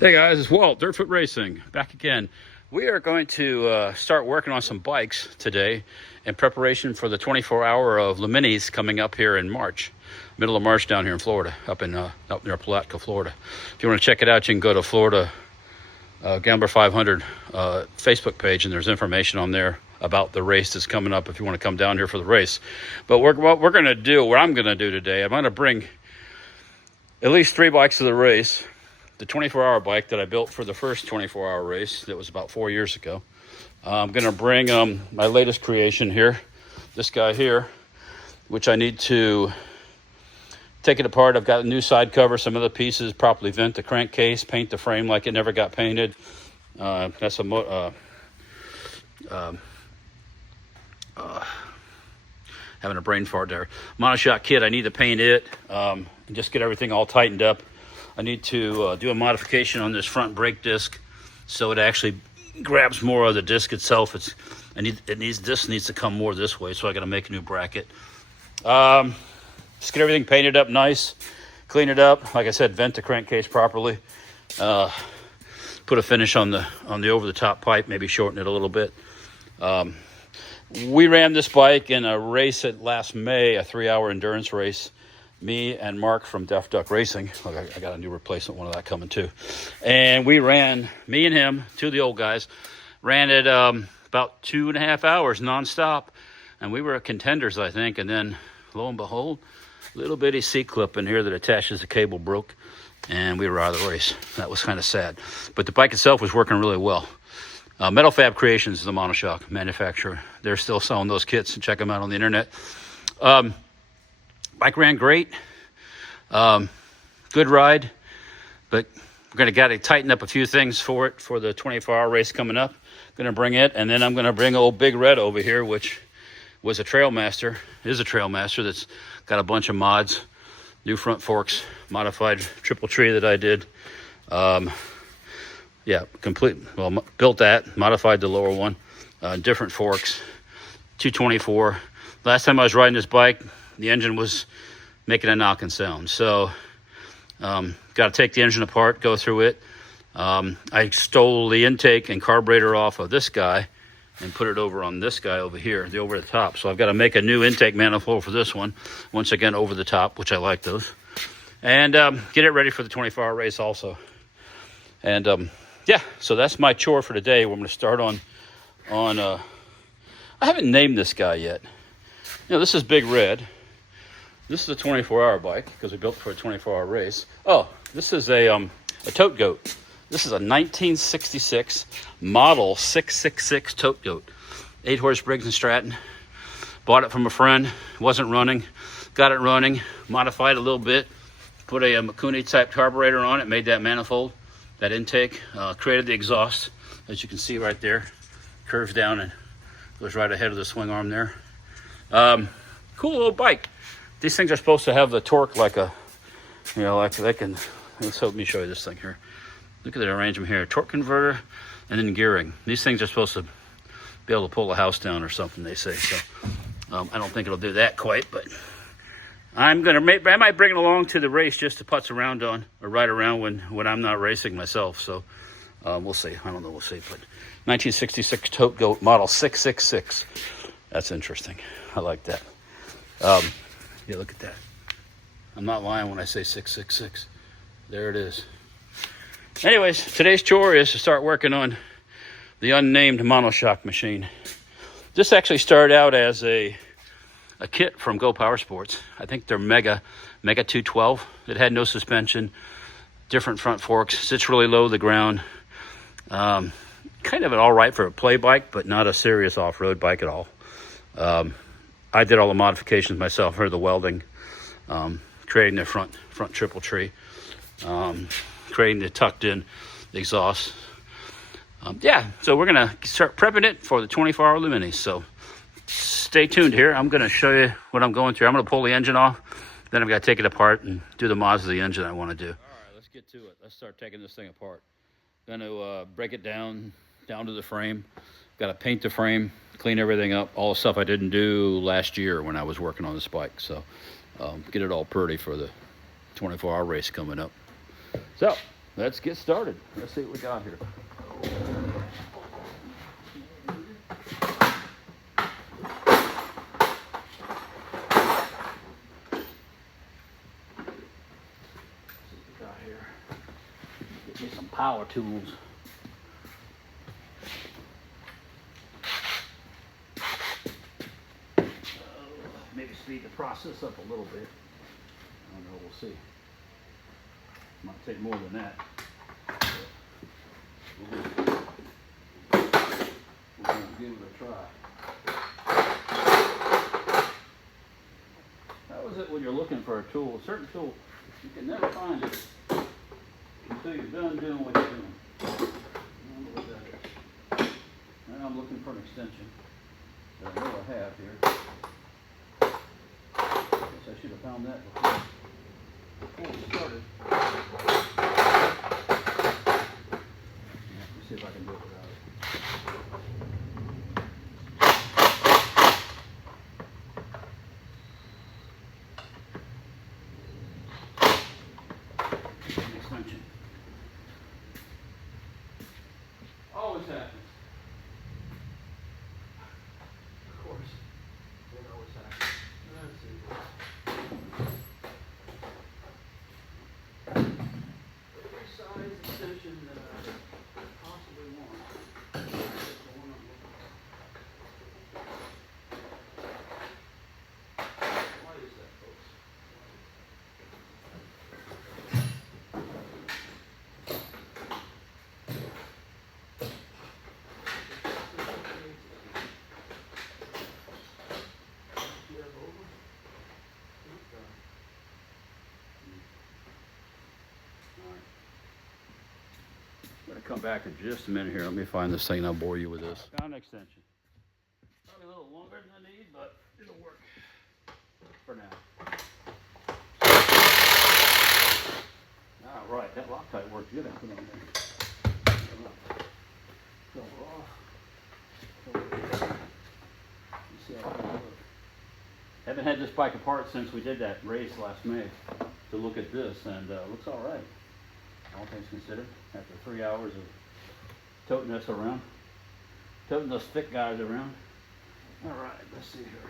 Hey guys, it's Walt, Dirtfoot Racing, back again. We are going to start working on some bikes today in preparation for the 24-hour of Le Minis coming up here in March, middle of March down here in Florida, up near Palatka, Florida. If you want to check it out, you can go to Florida Gambler 500 Facebook page, and there's information on there about the race that's coming up if you want to come down here for the race. But what I'm going to do today, I'm going to bring at least 3 bikes to the race. The 24-hour bike that I built for the first 24-hour race that was about 4 years ago. I'm going to bring my latest creation here, this guy here, which I need to take it apart. I've got a new side cover, some other pieces, properly vent the crankcase, paint the frame like it never got painted. That's a having a brain fart there. Monoshock kit, I need to paint it and just get everything all tightened up. I need to do a modification on this front brake disc so it actually grabs more of the disc itself. This needs to come more this way, so I got to make a new bracket. Just get everything painted up nice, clean it up. Like I said, vent the crankcase properly. Put a finish on the over-the-top pipe, maybe shorten it a little bit. We ran this bike in a race at last May, a 3-hour endurance race. Me and Mark from Deaf Duck Racing. I got a new replacement one of that coming too. And we ran, me and him, 2 of the old guys, ran it about 2.5 hours nonstop. And we were contenders, I think. And then, lo and behold, little bitty C-clip in here that attaches the cable broke. And we were out of the race. That was kind of sad. But the bike itself was working really well. Metal Fab Creations is the monoshock manufacturer. They're still selling those kits. Check them out on the internet. Bike ran great, good ride, but we're got to tighten up a few things for it for the 24-hour race coming up. Going to bring it, and then I'm going to bring old Big Red over here, which is a Trailmaster that's got a bunch of mods, new front forks, modified triple tree that I did. Built that, modified the lower one, different forks, 224. Last time I was riding this bike, the engine was making a knocking sound. So, got to take the engine apart, go through it. I stole the intake and carburetor off of this guy and put it over on this guy over here, the over the top. So I've got to make a new intake manifold for this one. Once again, over the top, which I like those. And get it ready for the 24-hour race also. And so that's my chore for today. We're going to start on I haven't named this guy yet. This is Big Red. This is a 24-hour bike because we built it for a 24-hour race. Oh, this is a tote goat. This is a 1966 model 666 tote goat. 8-horse Briggs & Stratton. Bought it from a friend. Wasn't running. Got it running. Modified a little bit. Put a Mikuni type carburetor on it. Made that manifold, that intake. Created the exhaust, as you can see right there. Curves down and goes right ahead of the swing arm there. Cool little bike. These things are supposed to have the torque like they can. Let me show you this thing here. Look at the arrangement here. Torque converter and then gearing. These things are supposed to be able to pull a house down or something, they say. So I don't think it'll do that quite, but I might bring it along to the race just to putz around on or ride around when I'm not racing myself. So we'll see. I don't know. We'll see. But 1966 tote goat model 666. That's interesting. I like that. Look at that. I'm not lying when I say 666. There it is. Anyways, today's chore is to start working on the unnamed monoshock machine. This actually started out as a kit from Go Power Sports. I think they're Mega 212. It had no suspension, different front forks, sits really low to the ground. Kind of an all right for a play bike, but not a serious off-road bike at all. I did all the modifications myself, the welding, creating the front triple tree, creating the tucked in exhaust. So we're going to start prepping it for the 24-hour Le Minis. So stay tuned here. I'm going to show you what I'm going through. I'm going to pull the engine off. Then I've got to take it apart and do the mods of the engine I want to do. All right, let's get to it. Let's start taking this thing apart. Going to break it down to the frame. Got to paint the frame, clean everything up, all the stuff I didn't do last year when I was working on this bike. So get it all pretty for the 24-hour race coming up. So let's get started. Let's see what we got here. Get me some power tools. Maybe speed the process up a little bit. I don't know, we'll see. Might take more than that. We're going to give it a try. How is it when you're looking for a tool? A certain tool, you can never find it until you're done doing what you're doing. I don't know what that is. Now I'm looking for an extension that I know I have here. Guess I should have found that before we started. Let's see if I can do it without it. An extension. Always happens. Of course. It always happens. Let's see. Every size extension that I possibly want. That's the one I'm looking for. Why is that, folks? I'm going to come back in just a minute here. Let me find this thing and I'll bore you with this. Found an extension. Probably a little longer than I need, but it'll work for now. All right, that Loctite worked good. I put on there. Fill it off. Let's see how it works. Haven't had this bike apart since we did that race last May to look at this, and looks all right. All things considered, after 3 hours of toting this around, toting those thick guys around. All right, let's see here.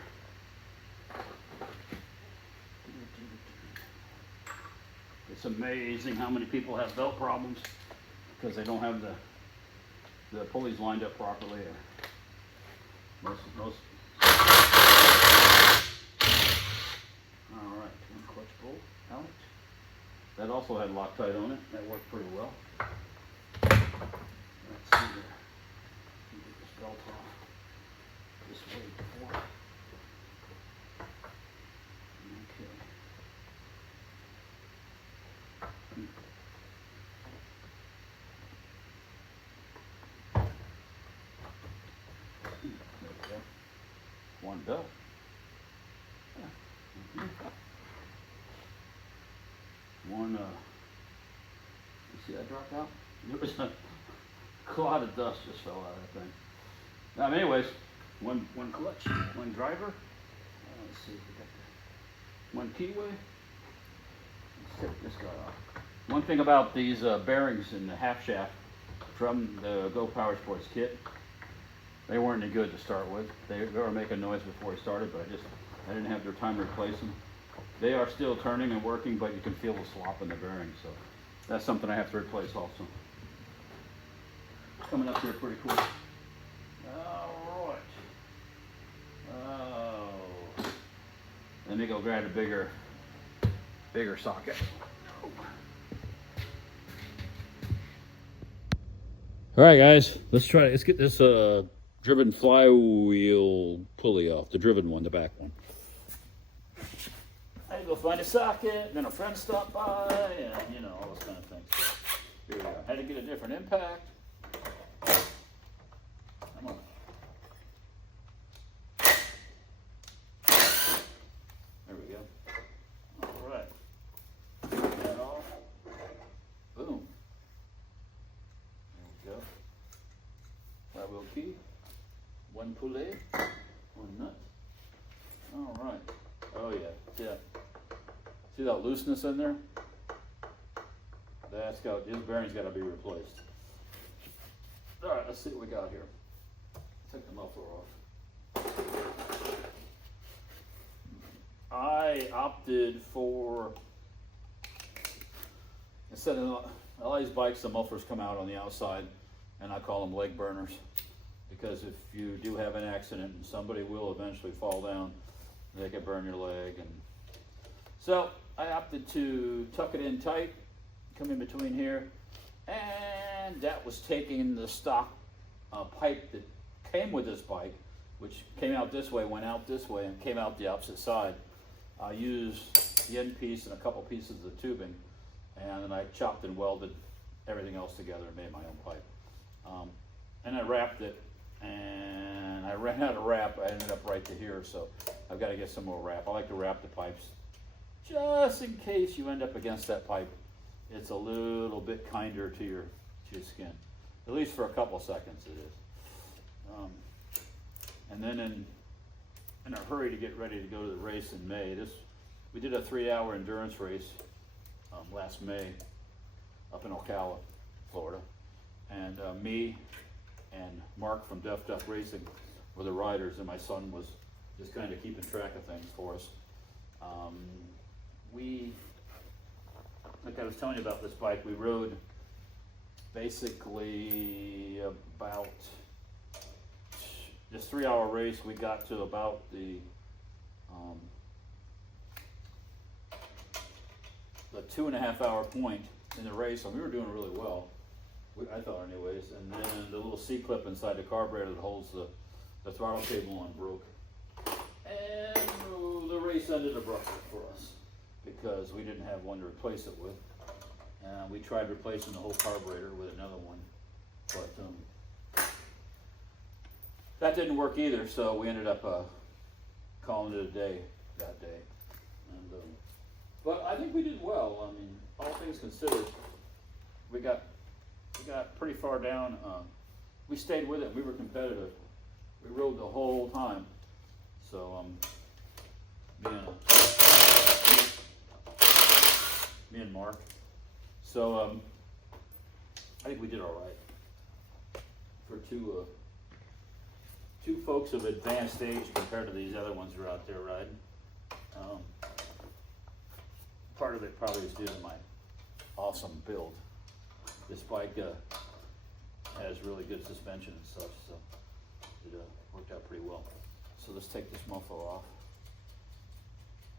It's amazing how many people have belt problems because they don't have the pulleys lined up properly. Most. All right, one clutch bolt out. That also had Loctite on it. That worked pretty well. Let's see here. Get this belt off this way before. Okay. There we go. One belt. Yeah. One, you see that drop out? There was a clod of dust just fell out of that thing. Now, anyways, one clutch, one driver. Let's see if we got that. One keyway. Let's take this guy off. One thing about these bearings in the half shaft from the Go Power Sports kit, they weren't any good to start with. They were making noise before we started, but I didn't have their time to replace them. They are still turning and working, but you can feel the slop in the bearings, so that's something I have to replace also. Coming up here pretty cool. All right. Oh. Let me go grab a bigger socket. All right, guys, let's get this driven flywheel pulley off, the driven one, the back one. I had to go find a socket, then a friend stopped by, and you know, all those kind of things. So here we go. Had to get a different impact. Come on. There we go. All right. Take that off. Boom. There we go. Flywheel key. One pulley. One nut. All right. Oh yeah. See that looseness in there? This bearing's got to be replaced. All right, let's see what we got here. Take the muffler off. I opted for, instead of a lot of these bikes, the mufflers come out on the outside, and I call them leg burners, because if you do have an accident and somebody will eventually fall down, they can burn your leg. And so I opted to tuck it in tight, come in between here, and that was taking the stock pipe that came with this bike, which came out this way, went out this way, and came out the opposite side. I used the end piece and a couple pieces of the tubing, and then I chopped and welded everything else together and made my own pipe. And I wrapped it, and I ran out of wrap. I ended up right to here, so I've got to get some more wrap. I like to wrap the pipes just in case you end up against that pipe. It's a little bit kinder to your skin, at least for a couple seconds it is. And then in a hurry to get ready to go to the race in May, we did a 3-hour endurance race last May up in Ocala, Florida, and me and Mark from Duff Duck Racing were the riders, and my son was just kind of keeping track of things for us. Like I was telling you about this bike, we rode basically about this 3-hour race. We got to about the 2.5 hour point in the race, and we were doing really well. I thought anyways, and then the little C-clip inside the carburetor that holds the throttle cable on broke. And the race ended abruptly for us because we didn't have one to replace it with. And we tried replacing the whole carburetor with another one, but that didn't work either, so we ended up calling it a day that day. And, but I think we did well. I mean, all things considered, we got pretty far down. We stayed with it. We were competitive. We rode the whole time. So me and Mark. So I think we did all right for two folks of advanced age compared to these other ones who are out there riding. Part of it probably is due to my awesome build. This bike has really good suspension and stuff, so it worked out pretty well. So let's take this muffler off.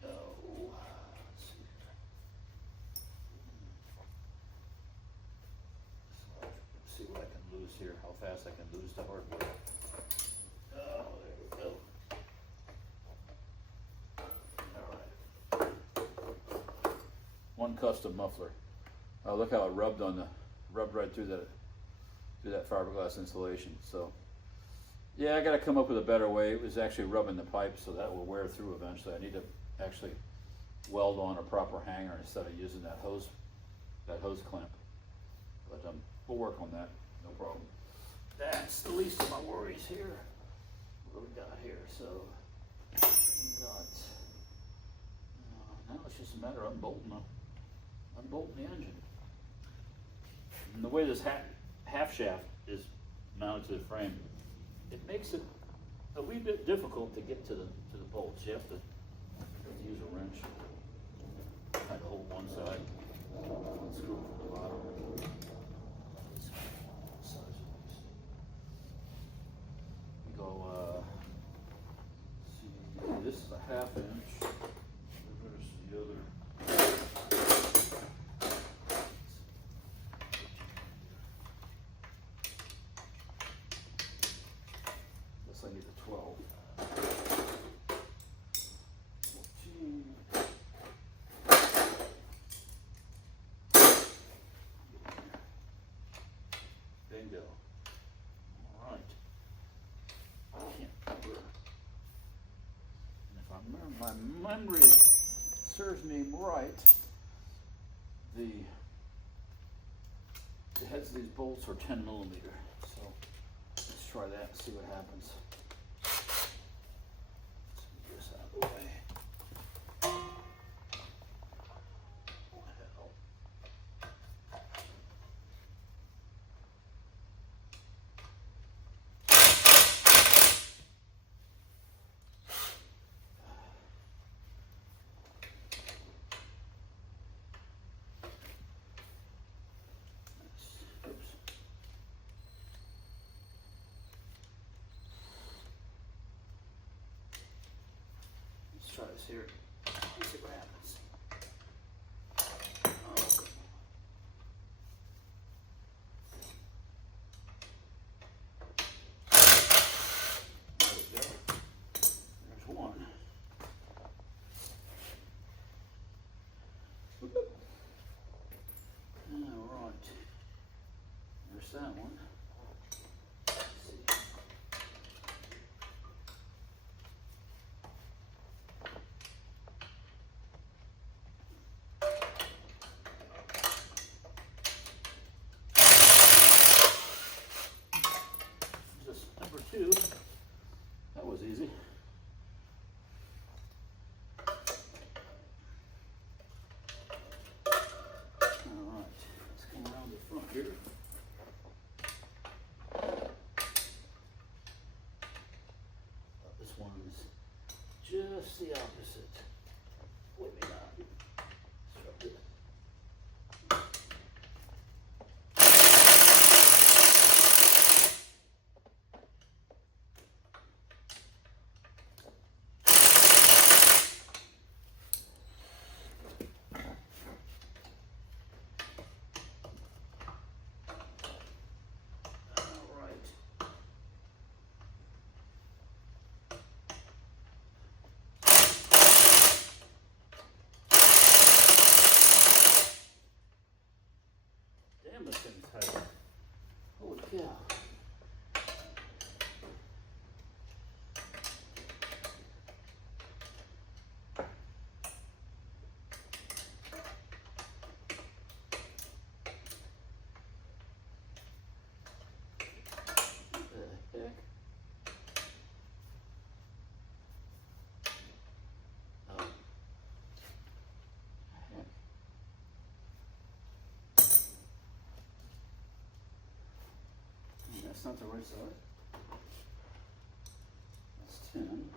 Let's see here. So let's see what I can lose here, how fast I can lose the hardware. Oh, there we go. All right. One custom muffler. Oh, look how it rubbed right through that fiberglass insulation. So yeah, I got to come up with a better way. It was actually rubbing the pipe, so that will wear through eventually. I need to actually weld on a proper hanger instead of using that hose clamp. But we'll work on that, no problem. That's the least of my worries here. What do we got here? So we got now it's just a matter of unbolting the engine. And the way this half shaft is mounted to the frame, it makes it a wee bit difficult to get to the bolts. You have to use a wrench. Kind of hold one side, unscrew from the bottom. We go. See, this is a 1/2 inch. There's the other. I need a 12. 14. Bingo. All right. I can't remember. And if I remember, my memory serves me right, the heads of these bolts are 10 millimeter. So let's try that and see what happens. This out of the way. What the hell? that one. Just number 2. That was easy. Alright, let's come around the front here. This one's just the opposite. Maybe not. Let's rub it. Damn, this thing's tight. Holy cow. What the heck? Oh. Heck. That's not the right side. That's 10.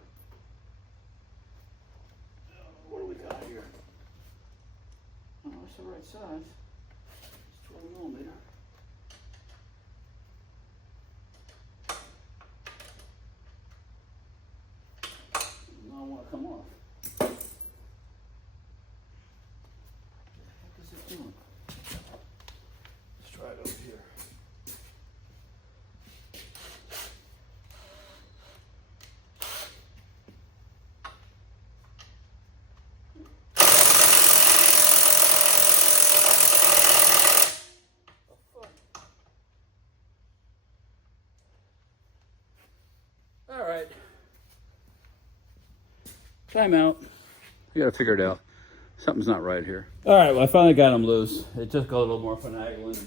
What do we got here? Oh, that's the right size. It's 12 millimeter. No, I want to come off. What the heck is it doing? Let's try it over here. All right. Time out. We gotta figure it out. Something's not right here. All right, well, I finally got them loose. It took a little more finagling,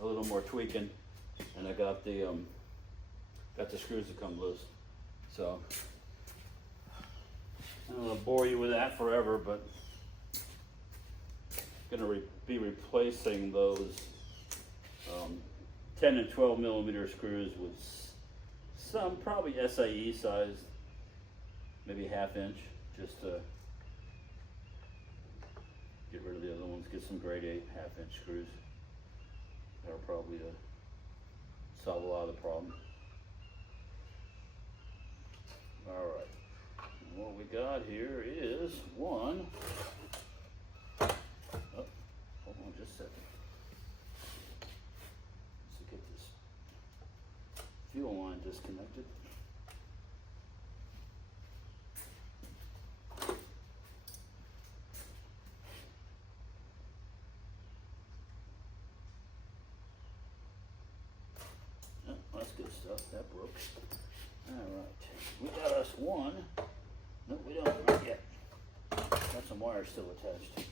a little more tweaking, and I got the screws to come loose. So I don't want to bore you with that forever, but I'm gonna be replacing those 10 and 12 millimeter screws with some probably SIE sized, maybe 1/2 inch, just to get rid of the other ones, get some grade 8 1/2 inch screws. That'll probably solve a lot of the problem. All right, and what we got here is one. Oh, hold on just a second. Let's get this fuel line disconnected. Oh, that's good stuff. That broke. All right, we got us one. No, we don't. Not yet. Got some wires still attached.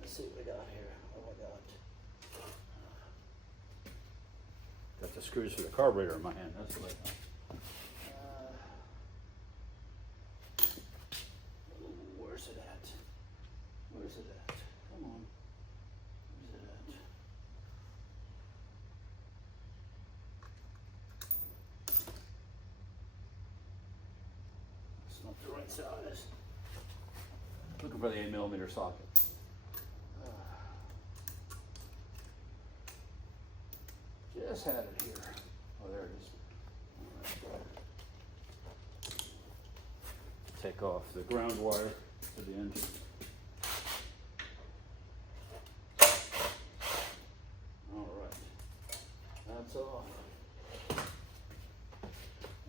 Let's see what we got here. What do I got? Got the screws for the carburetor in my hand. That's what I got. Where's it at? Where's it at? Come on. Where's it at? It's not the right size. Looking for the 8 millimeter socket. Just had it here. Oh, there it is. Take off the ground wire to the engine. All right, that's off.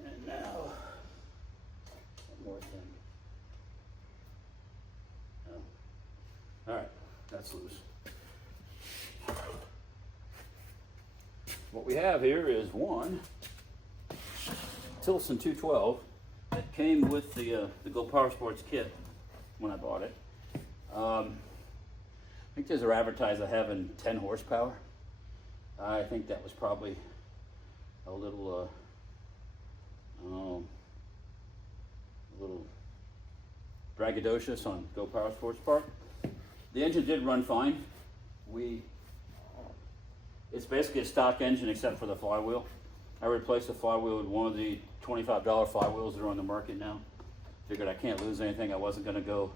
And now, one more thing. Oh. All right, that's loose. what we have here is one Tillotson 212 that came with the Go Power Sports kit when I bought it. I think these are advertised as having 10 horsepower. I think that was probably a little, a little braggadocious on Go Power Sports part. The engine did run fine. It's basically a stock engine except for the flywheel. I replaced the flywheel with one of the $25 flywheels that are on the market now. Figured I can't lose anything. I wasn't going to go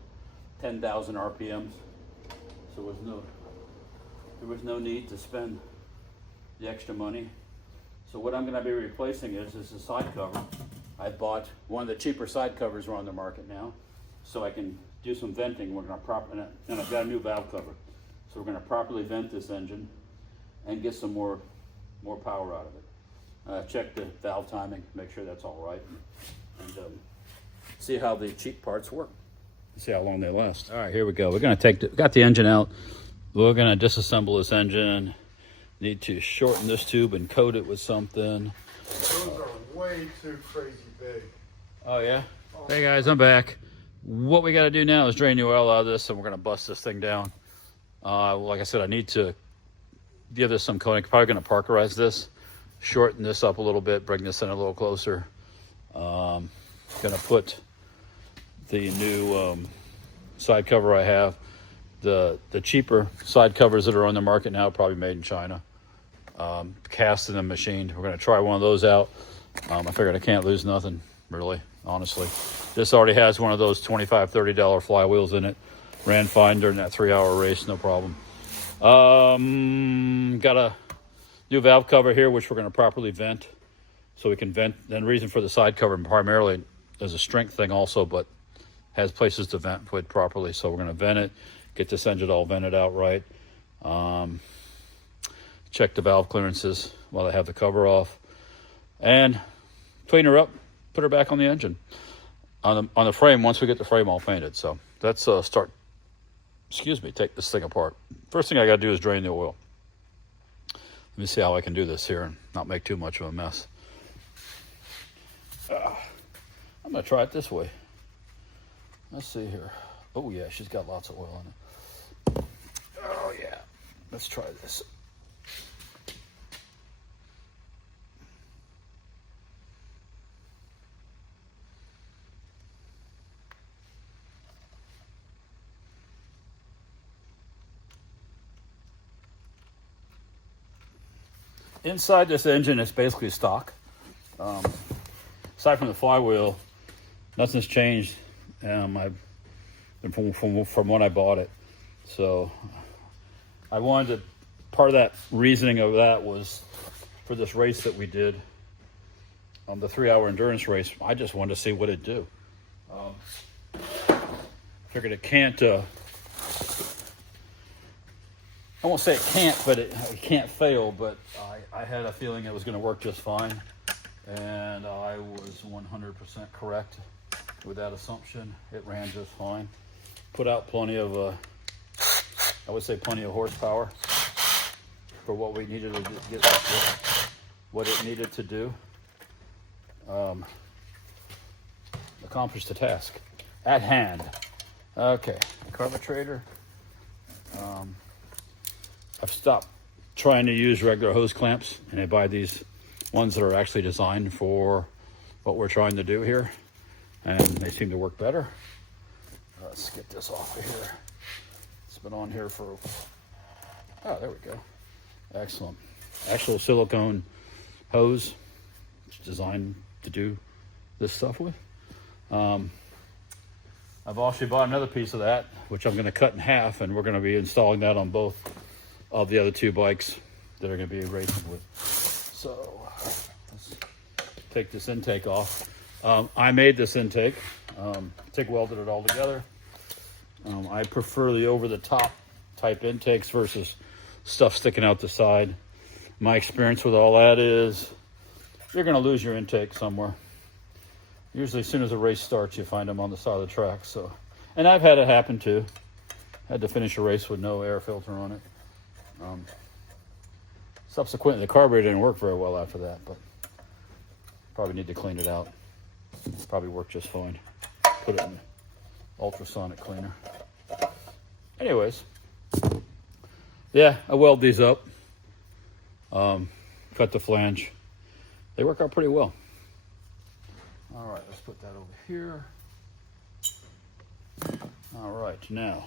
10,000 RPMs, so there was no need to spend the extra money. So what I'm going to be replacing is a side cover. I bought one of the cheaper side covers are on the market now, so I can do some venting. We're going to and I've got a new valve cover, so we're going to properly vent this engine and get some more power out of it. Check the valve timing, make sure that's all right, and see how the cheap parts work. See how long they last. All right, here we go. We're going to got the engine out. We're going to disassemble this engine. Need to shorten this tube and coat it with something. Those are way too crazy big. Oh yeah? Hey guys, I'm back. What we got to do now is drain the oil out of this, and we're going to bust this thing down. Like I said, I need to give this some coating. Probably going to parkerize this, shorten this up a little bit, bring this in a little closer. Going to put the new side cover I have. The cheaper side covers that are on the market now are probably made in China. Cast and machined. We're going to try one of those out. I figured I can't lose nothing, really, honestly. This already has one of those $25, $30 flywheels in it. Ran fine during that 3-hour race, no problem. Got a new valve cover here, which we're going to properly vent. So we can vent. And the reason for the side cover primarily is a strength thing also, but has places to vent with properly. So we're going to vent it, get this engine all vented out right. Check the valve clearances while I have the cover off. And clean her up, put her back on the engine. On the frame, once we get the frame all painted. So let's take this thing apart. First thing I got to do is drain the oil. Let me see how I can do this here and not make too much of a mess. I'm going to try it this way. Let's see here. Oh yeah, she's got lots of oil in it. Oh yeah, let's try this. Inside this engine, it's basically stock. Aside from the flywheel, nothing's changed. From when I bought it. So I wanted to, part of that reasoning of that was for this race that we did, the 3-hour endurance race. I just wanted to see what it'd do. Figured it can't, I won't say it can't, but it can't fail, but I had a feeling it was going to work just fine. And I was 100% correct with that assumption. It ran just fine. Put out plenty of, I would say plenty of horsepower for what we needed to get, what it needed to do. Accomplished the task at hand. Okay, carburetor. I've stopped trying to use regular hose clamps, and I buy these ones that are actually designed for what we're trying to do here, and they seem to work better. Let's get this off of here. It's been on here for, oh, there we go. Excellent. Actual silicone hose, designed to do this stuff with. I've also bought another piece of that, which I'm going to cut in half, and we're going to be installing that on both of the other two bikes that are going to be racing with. So let's take this intake off. I made this intake. TIG welded it all together. I prefer the over-the-top type intakes versus stuff sticking out the side. My experience with all that is you're going to lose your intake somewhere. Usually as soon as a race starts, you find them on the side of the track. So, and I've had it happen too. Had to finish a race with no air filter on it. Subsequently, the carburetor didn't work very well after that, but probably need to clean it out. Probably worked just fine. Put it in the ultrasonic cleaner. Anyways, yeah, I weld these up. Cut the flange. They work out pretty well. All right, let's put that over here. All right, now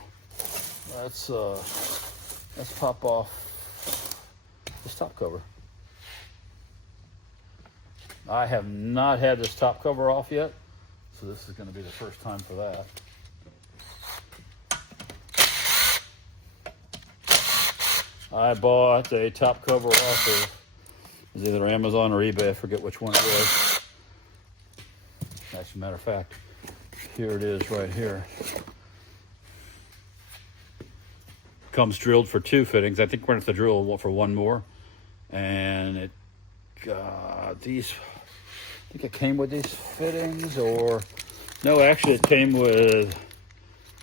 let's pop off this top cover. I have not had this top cover off yet, so this is going to be the first time for that. I bought a top cover off of, it was either Amazon or eBay, I forget which one it was. As a matter of fact, here it is right here. Comes drilled for 2 fittings. I think we're going to have to drill for 1 more. And it got these, I think it came with these fittings, or no, actually it came with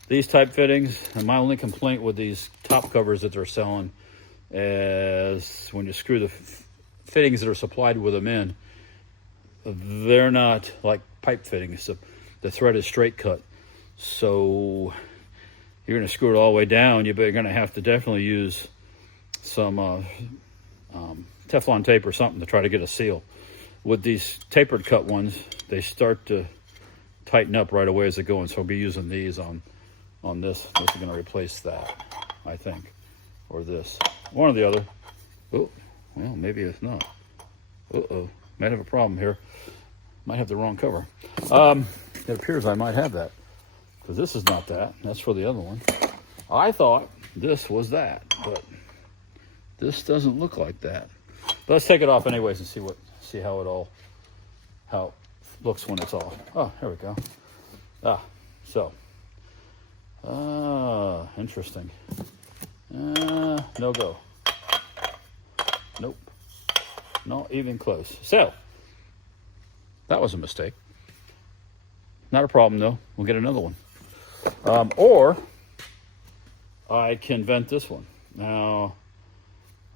these type fittings. And my only complaint with these top covers that they're selling is when you screw the fittings that are supplied with them in, they're not like pipe fittings. So the thread is straight cut. So you're going to screw it all the way down. You're going to have to definitely use some Teflon tape or something to try to get a seal. With these tapered cut ones, they start to tighten up right away as they go in. So I'll be using these on this. This is going to replace that, I think, or this. One or the other. Oh, well, maybe it's not. Uh-oh, might have a problem here. Might have the wrong cover. It appears I might have that, because this is not that. That's for the other one. I thought this was that, but this doesn't look like that. But let's take it off anyways and see how it looks when it's off. Oh, here we go. Interesting. No go. Nope. Not even close. So, that was a mistake. Not a problem though. We'll get another one. Or I can vent this one. Now,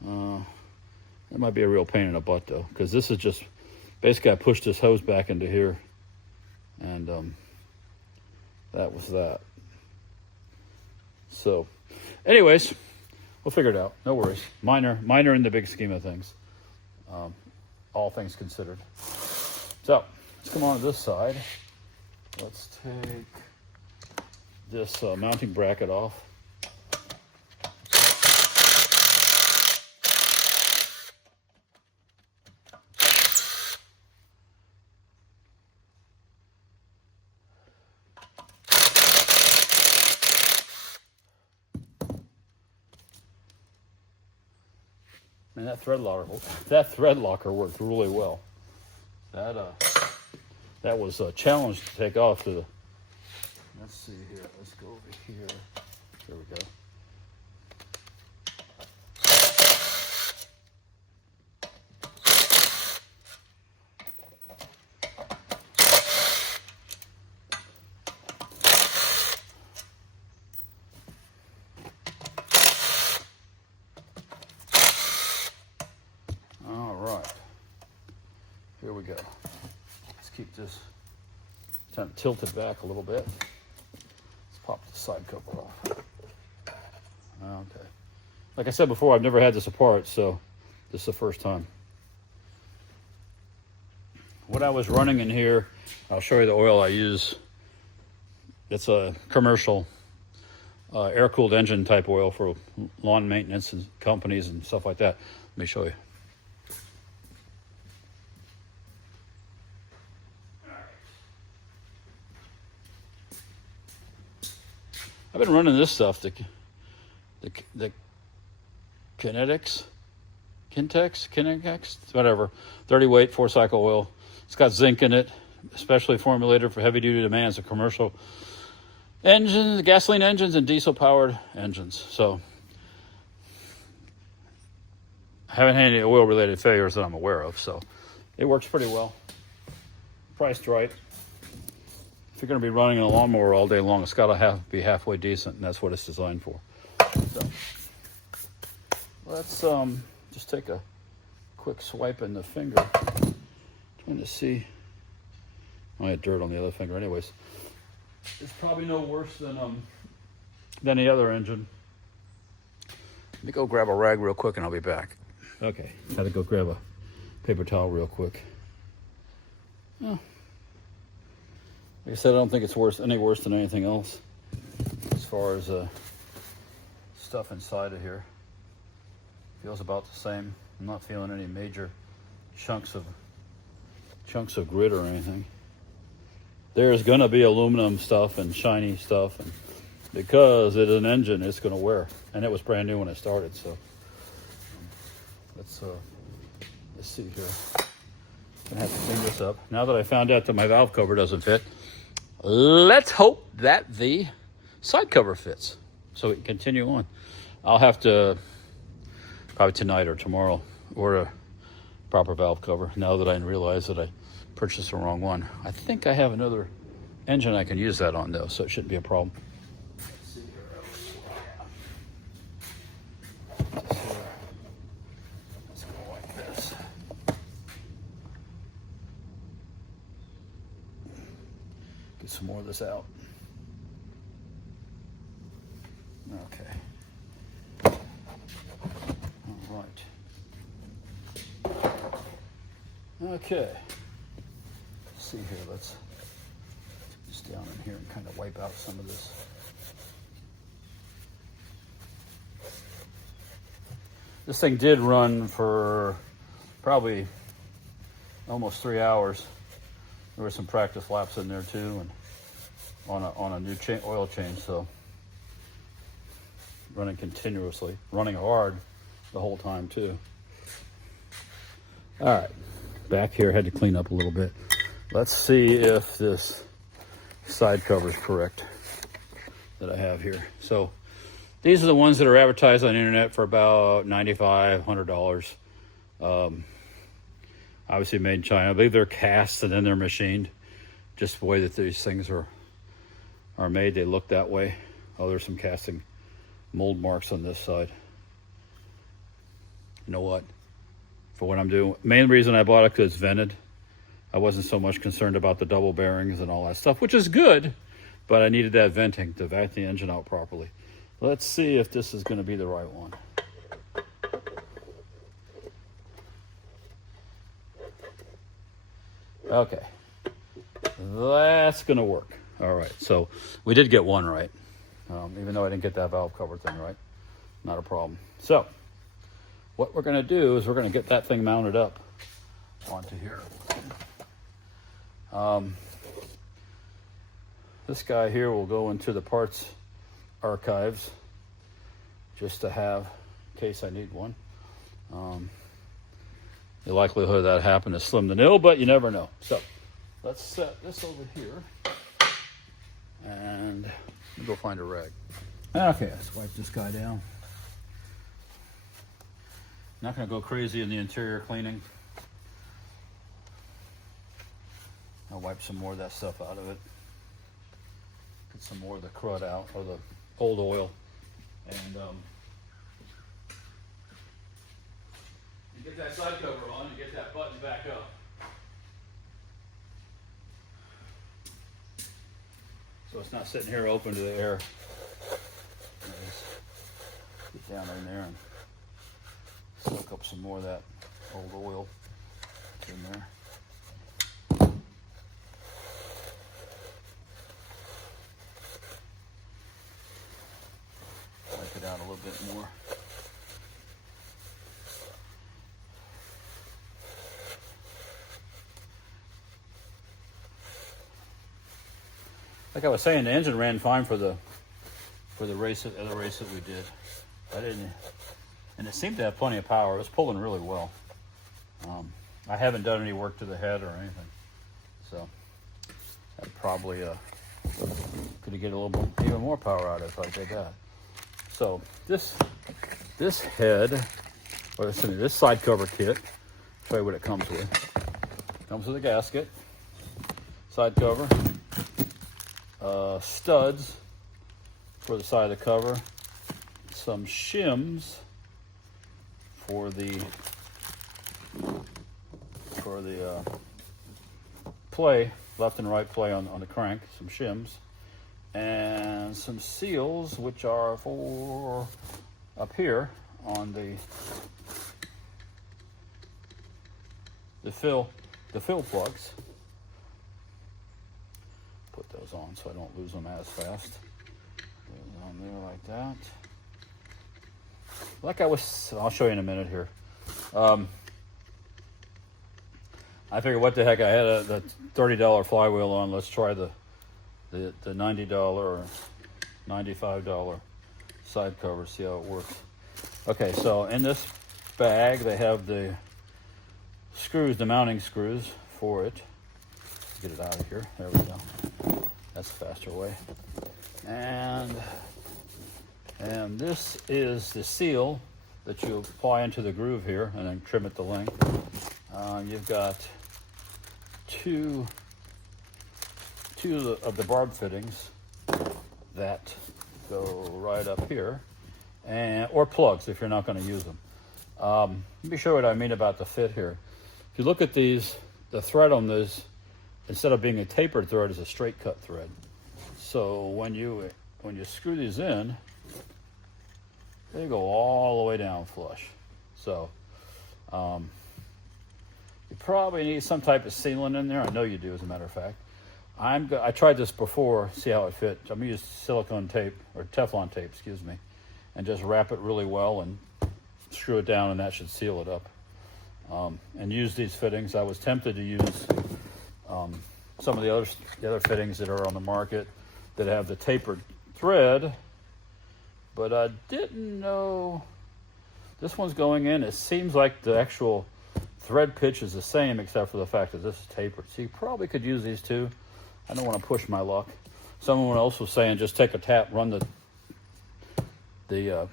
that might be a real pain in the butt though, because this is just, basically I pushed this hose back into here, and that was that. So, anyways, we'll figure it out. No worries. Minor in the big scheme of things. All things considered. So, let's come on to this side. Let's take this mounting bracket off. Man, that thread locker worked really well. That was a challenge to take off to the, let's see here, let's go over here. There we go. Here we go. Let's keep this kind of tilted back a little bit. Let's pop the side cover off. Okay. Like I said before, I've never had this apart, so this is the first time. What I was running in here, I'll show you the oil I use. It's a commercial air-cooled engine type oil for lawn maintenance and companies and stuff like that. Let me show you. I've been running this stuff, the Kintex, whatever, 30 weight, 4-cycle oil. It's got zinc in it, especially formulated for heavy duty demands of commercial engines, gasoline engines, and diesel powered engines. So I haven't had any oil related failures that I'm aware of, so it works pretty well. Priced right. If you're going to be running a lawnmower all day long, it's got to be halfway decent, and that's what it's designed for. So let's just take a quick swipe in the finger. Trying to see. I had dirt on the other finger anyways. It's probably no worse than the other engine. Let me go grab a rag real quick and I'll be back. Okay, gotta go grab a paper towel real quick. Oh. Like I said, I don't think it's any worse than anything else as far as stuff inside of here. Feels about the same. I'm not feeling any major chunks of grit or anything. There's gonna be aluminum stuff and shiny stuff, and because it's an engine, it's gonna wear. And it was brand new when it started, so let's see here. Gonna have to clean this up. Now that I found out that my valve cover doesn't fit, let's hope that the side cover fits so we can continue on. I'll have to probably tonight or tomorrow order a proper valve cover now that I realize that I purchased the wrong one. I think I have another engine I can use that on though, so it shouldn't be a problem. Let's see here. Let's go like this. Get some more of this out. Okay. All right. Okay. Let's see here. Let's just down in here and kind of wipe out some of this. This thing did run for probably almost 3 hours. There were some practice laps in there too, and on a new oil change, so running continuously, running hard the whole time too. All right, back here, had to clean up a little bit. Let's see if this side cover is correct that I have here. So these are the ones that are advertised on the internet for about $95, $100. Obviously made in China. I believe they're cast and then they're machined. Just the way that these things are made, they look that way. Oh, there's some casting mold marks on this side. You know what? For what I'm doing, main reason I bought it because it's vented. I wasn't so much concerned about the double bearings and all that stuff, which is good, but I needed that venting to vac the engine out properly. Let's see if this is going to be the right one. Okay, that's going to work. All right, so we did get one right, even though I didn't get that valve cover thing right. Not a problem. So what we're going to do is we're going to get that thing mounted up onto here. This guy here will go into the parts archives just to have in case I need one. The likelihood of that happening is slim to nil, but you never know. So let's set this over here and let me go find a rag. Okay, let's wipe this guy down. Not going to go crazy in the interior cleaning. I'll wipe some more of that stuff out of it. Get some more of the crud out, or the old oil. And you get that side cover on and get that button back up. So it's not sitting here open to the air. Get down in there and soak up some more of that old oil in there. Wipe it out a little bit more. Like I was saying, the engine ran fine for the race, the other race that we did. And it seemed to have plenty of power. It was pulling really well. I haven't done any work to the head or anything, so that probably could get a little more, even more power out of it if I did that. So this head, or this side cover kit, show you what it comes with. It comes with a gasket, side cover, studs for the side of the cover, some shims for the for the play, left and right play on the crank, some shims, and some seals, which are for up here on the fill plugs. Put those on so I don't lose them as fast. Those on there like that. Like I'll show you in a minute here. I figured, what the heck, I had the $30 flywheel on. Let's try the $90 or $95 side cover, see how it works. Okay, so in this bag they have the screws, the mounting screws for it. Get it out of here. There we go. That's a faster way. And this is the seal that you apply into the groove here and then trim it to length. You've got two of the barb fittings that go right up here, or plugs if you're not going to use them. Let me show you what I mean about the fit here. If you look at these, the thread on this, instead of being a tapered thread, is a straight cut thread. So when you screw these in, they go all the way down flush. So you probably need some type of sealant in there. I know you do, as a matter of fact. I tried this before, see how it fit. I'm gonna use silicone tape, or Teflon tape, excuse me, and just wrap it really well and screw it down, and that should seal it up. And use these fittings. I was tempted to use some of the other fittings that are on the market that have the tapered thread, but I didn't know this one's going in. It seems like the actual thread pitch is the same, except for the fact that this is tapered. So you probably could use these too. I don't want to push my luck. Someone else was saying just take a tap, run the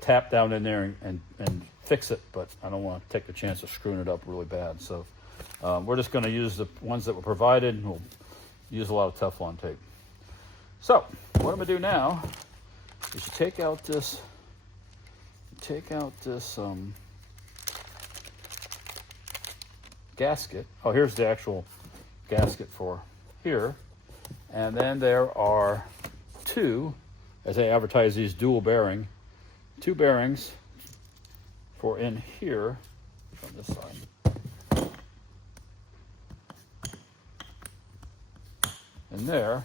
tap down in there and fix it, but I don't want to take the chance of screwing it up really bad. So we're just going to use the ones that were provided, and we'll use a lot of Teflon tape. So what I'm going to do now is you take out this gasket. Oh, here's the actual gasket for here. And then there are two, as they advertise these, two bearings for in here from this side. And there,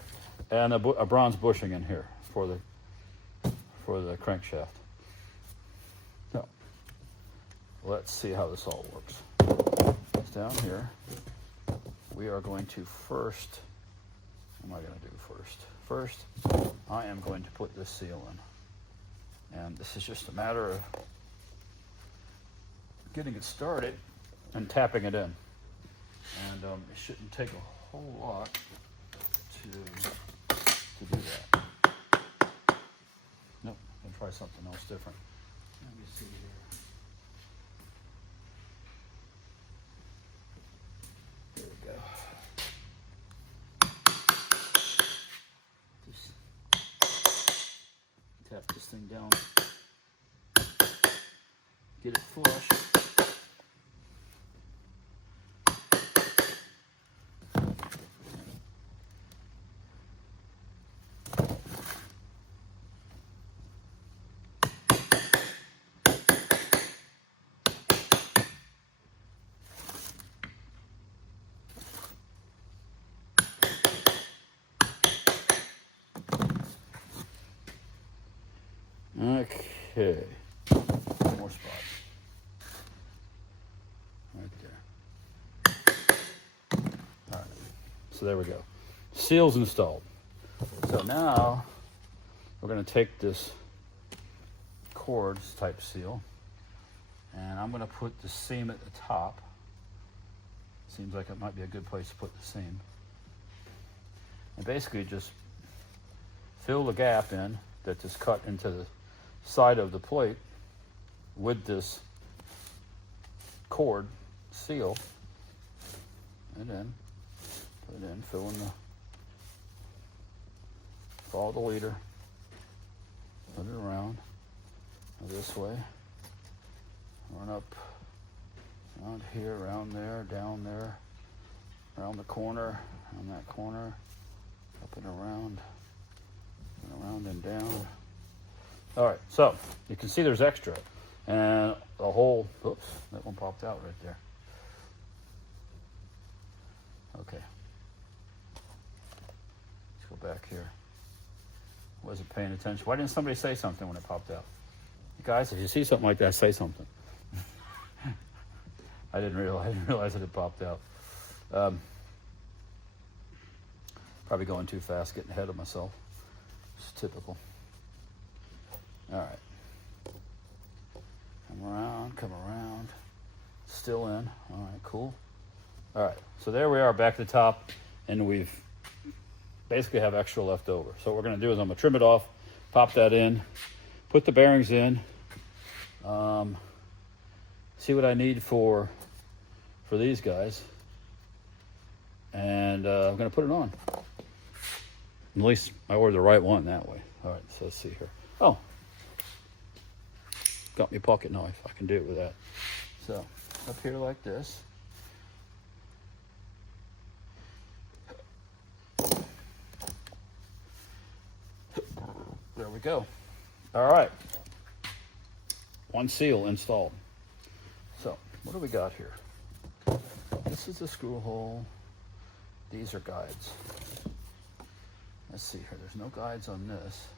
and a bronze bushing in here for the crankshaft. So let's see how this all works. It's down here. We are going to first, what am I going to do first? First, I am going to put this seal in. And this is just a matter of getting it started and tapping it in. And it shouldn't take a whole lot to do that. Nope, I'm going to try something else different. Let me see here. There we go. Just tap this thing down. Get it flush. Okay, one more spot. Right there. All right, so there we go. Seal's installed. So now we're going to take this cords type seal, and I'm going to put the seam at the top. Seems like it might be a good place to put the seam. And basically just fill the gap in that is cut into the side of the plate with this cord seal, and then put it in, fill in follow the leader, put it around this way, run up Around here, around there, down there, around the corner, around that corner, up and around and down. All right, so you can see there's extra, and the whole, oops, that one popped out right there. Okay, let's go back here. Wasn't paying attention. Why didn't somebody say something when it popped out? You guys, if you see something like that, say something. I didn't realize that it popped out. Probably going too fast, getting ahead of myself. It's typical. All right. Come around. Still in. All right, cool. All right, so there we are back to the top, and we've basically have extra left over. So what we're going to do is I'm going to trim it off, pop that in, put the bearings in, see what I need for these guys, and I'm going to put it on. At least I ordered the right one that way. All right, so let's see here. Oh, got me a pocket knife. I can do it with that. So up here like this. There we go. All right. One seal installed. So what do we got here? This is the screw hole. These are guides. Let's see here. There's no guides on this.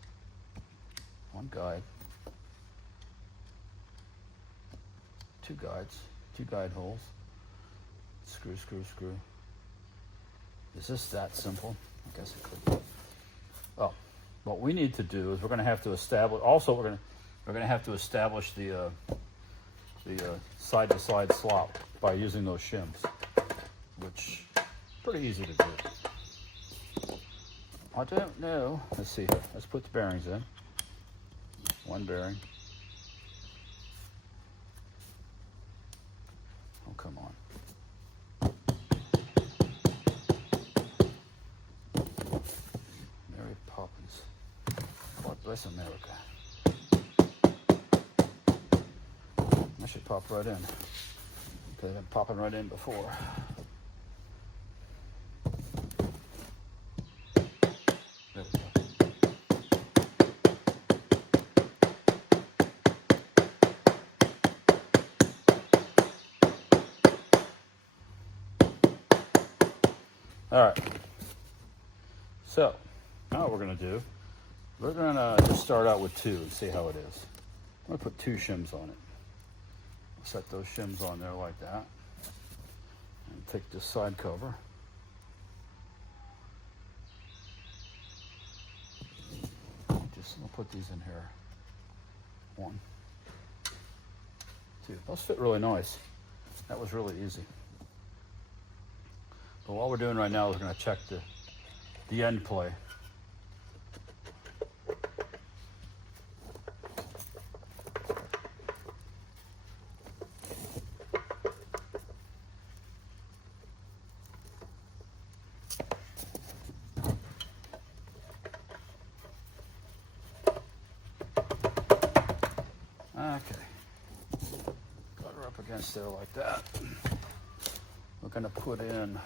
One guide. Two guides. Two guide holes. Screw, screw, screw. Is this that simple? I guess it could be. Oh, what we need to do is we're going to have to establish. Also, we're going to have to establish the side-to-side slop by using those shims, which is pretty easy to do. I don't know. Let's see here. Let's put the bearings in. One bearing. Oh, come on. Mary Poppins. God bless America. That should pop right in. They've been popping right in before. There we go. All right. So now what we're going to do, we're going to just start out with 2 and see how it is. I'm going to put 2 shims on it. Set those shims on there like that. And take this side cover. I'll put these in here. 1, 2. Those fit really nice. That was really easy. But what we're doing right now is we're going to check the end play. Okay, got her up against there like that. We're going to put in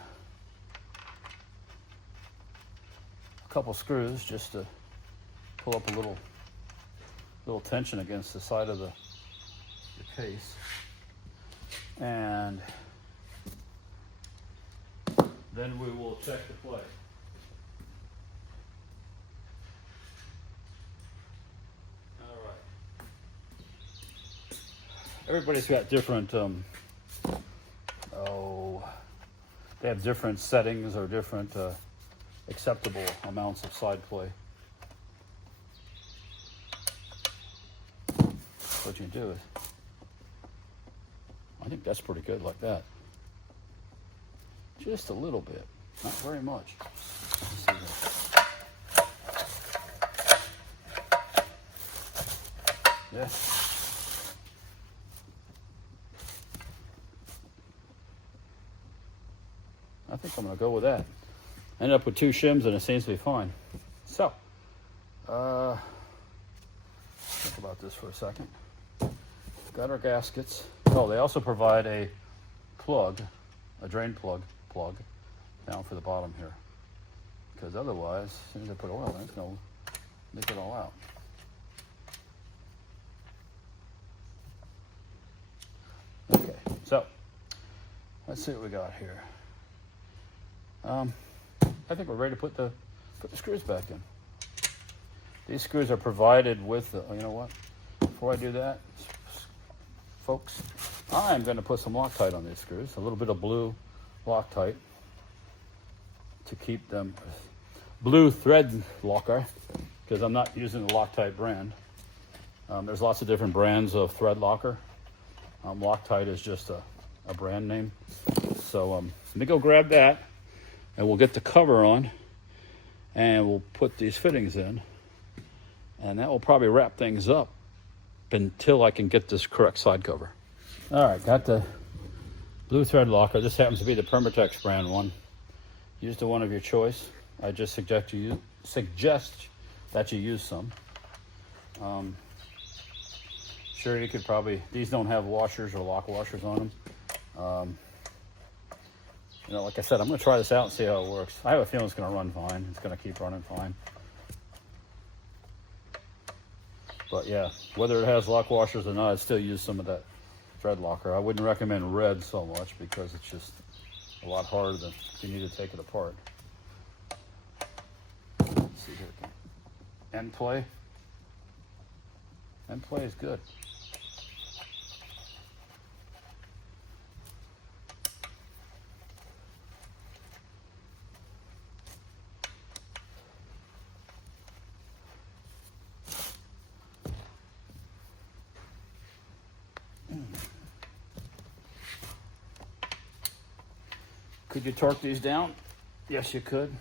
a couple screws just to pull up a little tension against the side of the case, and then we will check the play. Everybody's got different, they have different settings or different acceptable amounts of side play. What you do is, I think that's pretty good like that. Just a little bit, not very much. Let's see here. Yeah. I think I'm going to go with that. Ended up with 2 shims and it seems to be fine. So, think about this for a second. Got our gaskets. Oh, they also provide a plug, a drain plug down for the bottom here. Because otherwise, as soon as I put oil in, it's going to leak it all out. Okay, so let's see what we got here. I think we're ready to put the screws back in. These screws are provided with the, you know what? Before I do that, folks, I'm going to put some Loctite on these screws. A little bit of blue Loctite to keep them. Blue thread locker, because I'm not using the Loctite brand. There's lots of different brands of thread locker. Loctite is just a brand name. So let me go grab that, and we'll get the cover on, and we'll put these fittings in, and that will probably wrap things up until I can get this correct side cover. All right, got the blue thread locker. This happens to be the Permatex brand one. Use the one of your choice. I just suggest that you use some. Sure, you could probably, these don't have washers or lock washers on them. You know, like I said, I'm going to try this out and see how it works. I have a feeling it's going to run fine. It's going to keep running fine. But yeah, whether it has lock washers or not, I'd still use some of that thread locker. I wouldn't recommend red so much because it's just a lot harder than if you need to take it apart. Let's see here. End play. End play is good. Could you torque these down? Yes, you could.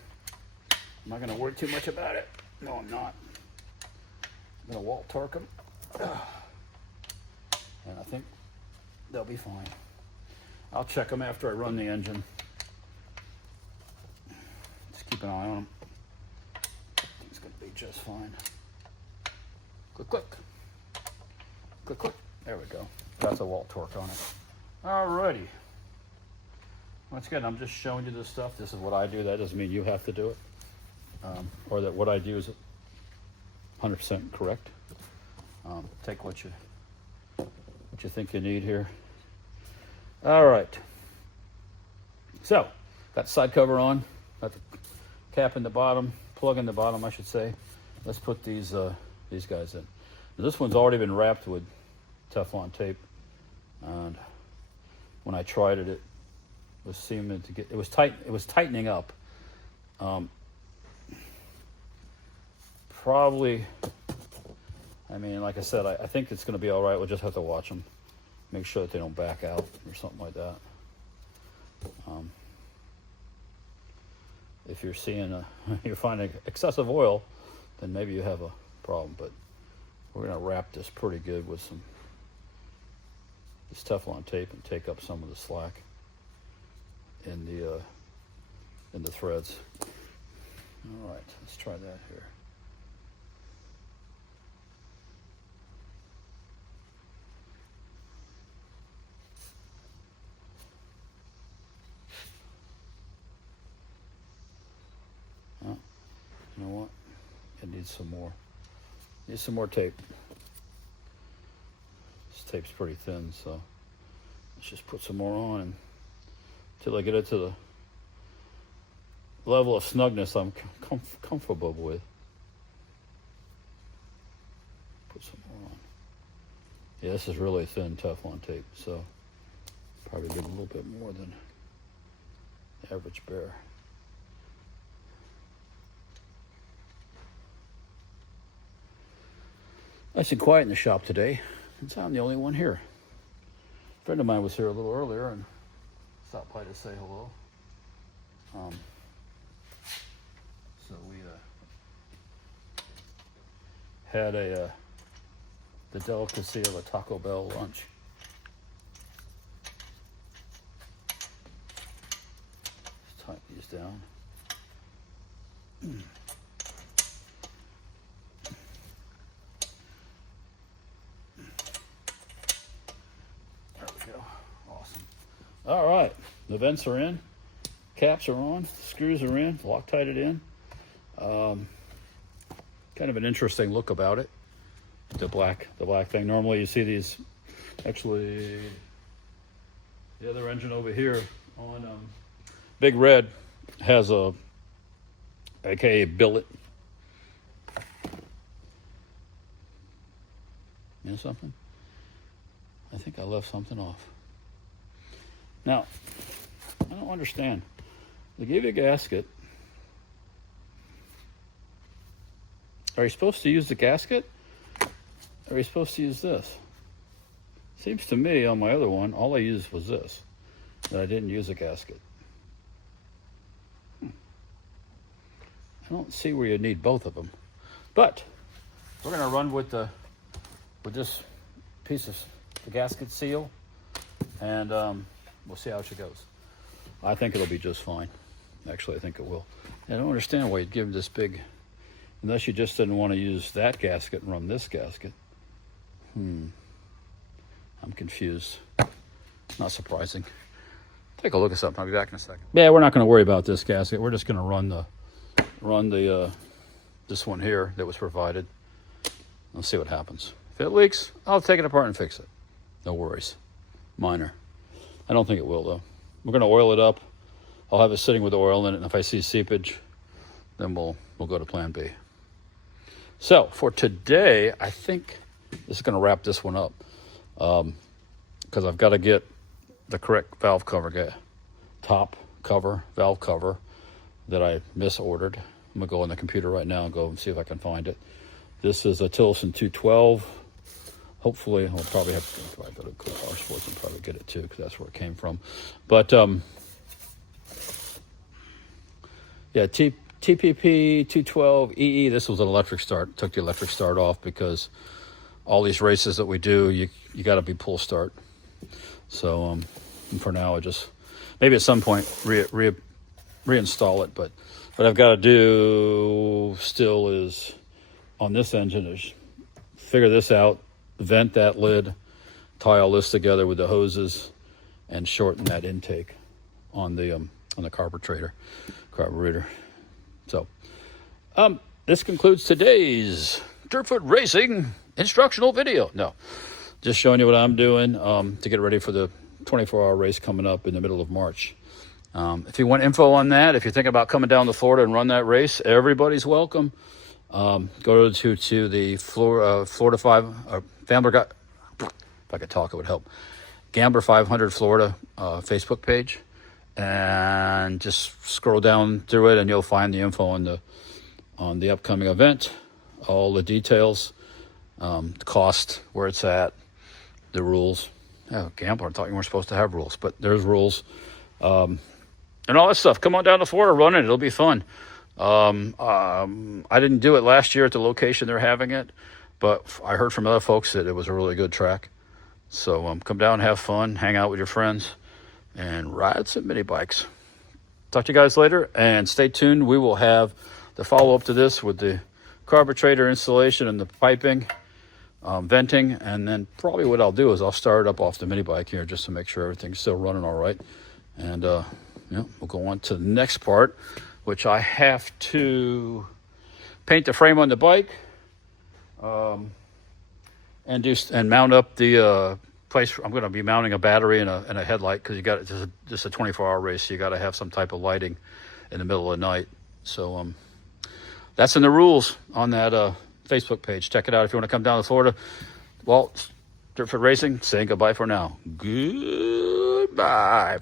I'm not going to worry too much about it. No, I'm not. I'm going to wall torque them. And I think they'll be fine. I'll check them after I run the engine. Just keep an eye on them. It's going to be just fine. Click, click. Click, click. There we go. Got the wall torque on it. Alrighty. Once again, I'm just showing you this stuff. This is what I do. That doesn't mean you have to do it. Or that what I do is 100% correct. Take what you think you need here. All right. So, got the side cover on. Got the cap in the bottom, plug in the bottom, I should say. Let's put these guys in. Now, this one's already been wrapped with Teflon tape, and when I tried it, it was seeming to get, it was tightening up. Probably, I mean, like I said, I think it's going to be all right. We'll just have to watch them, make sure that they don't back out or something like that. If you're seeing you're finding excessive oil, then maybe you have a problem. But we're going to wrap this pretty good with this Teflon tape and take up some of the slack in the threads. All right, let's try that here. You know what? It needs some more. Needs some more tape. This tape's pretty thin, so let's just put some more on until I get it to the level of snugness I'm comfortable with. Put some more on. Yeah, this is really thin Teflon tape, so probably get a little bit more than the average bear. Nice and quiet in the shop today, since I'm the only one here. A friend of mine was here a little earlier and stopped by to say hello. So we had the delicacy of a Taco Bell lunch. Let's tighten these down. All The vents are in, caps are on, screws are in, Loctite it in. Kind of an interesting look about it. The black thing. Normally you see these. Actually, the other engine over here on Big Red has a aka Billet. You know something? I think I left something off. Now, I don't understand. They gave you a gasket. Are you supposed to use the gasket? Or are you supposed to use this? Seems to me on my other one, all I used was this. That I didn't use a gasket. I don't see where you need both of them. But we're gonna run with this piece of the gasket seal, and we'll see how she goes. I think it'll be just fine. Actually, I think it will. I don't understand why you'd give this big, unless you just didn't want to use that gasket and run this gasket. I'm confused. Not surprising. Take a look at something. I'll be back in a second. Yeah, we're not going to worry about this gasket. We're just going to run the this one here that was provided. Let's see what happens. If it leaks, I'll take it apart and fix it. No worries. Minor. I don't think it will though. We're going to oil it up. I'll have it sitting with oil in it, and if I see seepage, then we'll go to plan B. So for today, I think this is going to wrap this one up, because I've got to get the correct valve cover, top cover, valve cover that I misordered. I'm going to go on the computer right now and go and see if I can find it. This is a Tillotson 212. Hopefully, I'll probably have to go to Power Sports and probably get it too, because that's where it came from. But yeah, TPP 212EE. This was an electric start. Took the electric start off because all these races that we do, you got to be pull start. So for now, I just maybe at some point reinstall it. But what I've got to do still is on this engine is figure this out, vent that lid, tie all this together with the hoses, and shorten that intake on the carburetor. So this concludes today's Dirtfoot Racing instructional video. No, just showing you what I'm doing to get ready for the 24-hour race coming up in the middle of March. If you want info on that, if you're thinking about coming down to Florida and run that race, everybody's welcome. Go to the Florida 5 Gambler. If I could talk, it would help. Gambler 500 Florida Facebook page, and just scroll down through it, and you'll find the info on the upcoming event, all the details, the cost, where it's at, the rules. Oh, Gambler, I thought you weren't supposed to have rules, but there's rules, and all that stuff. Come on down to Florida, run it. It'll be fun. I didn't do it last year at the location they're having it, but I heard from other folks that it was a really good track. So come down, have fun, hang out with your friends, and ride some mini bikes. Talk to you guys later, and stay tuned. We will have the follow-up to this with the carburetor installation and the piping, venting, and then probably what I'll do is I'll start it up off the mini bike here just to make sure everything's still running all right. And we'll go on to the next part, which I have to paint the frame on the bike, and mount up the place. I'm going to be mounting a battery and a headlight, because you got just a 24-hour race, so you got to have some type of lighting in the middle of the night. So that's in the rules on that Facebook page. Check it out if you want to come down to Florida. Walt, Dirtfoot Racing, saying goodbye for now. Goodbye.